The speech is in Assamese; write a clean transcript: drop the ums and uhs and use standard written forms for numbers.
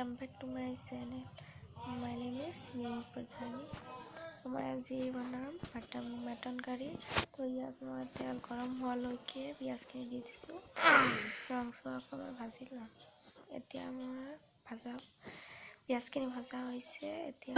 Welcome back to my channel. My name is Mim Pradhani. मैं আজি বনাম মটন কাৰী। তো ইয়াত মই তেল গৰম হোৱালৈকে পিঁয়াজখিনি দি দিছোঁ। ৰংচুৱাকৈ মই ভাজি ল'ম। এতিয়া মই পিঁয়াজখিনি ভজা হৈছে। এতিয়া